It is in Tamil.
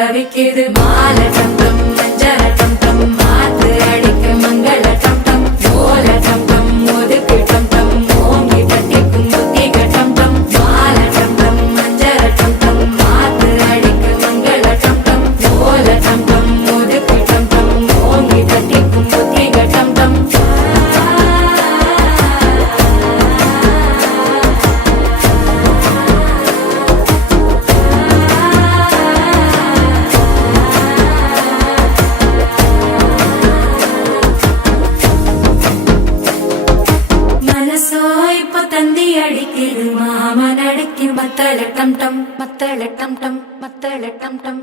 தவிக்குது மால டம் டம் மஞ்சள டம் டம் மாத்து அடிக்க மங்கள டம் டம் ஓல டம் டம் ஒதுக்கு டம் டம் ஓங்கி தட்டிக்கும் புத்திக டம் டம் மால டம் டம் மஞ்சள டம் டம் மாத்து அடிக்க மங்கள டம் டம் ஓல டம் டம் ஒதுக்கு டம் டம் ஓங்கி தட்டிக்கும் புத்திக டம் டம் தந்தி அடிக்குது மாமன் அடிக்கு மத்தள டம் டம் மத்தள டம் டம் மத்தள டம் டம்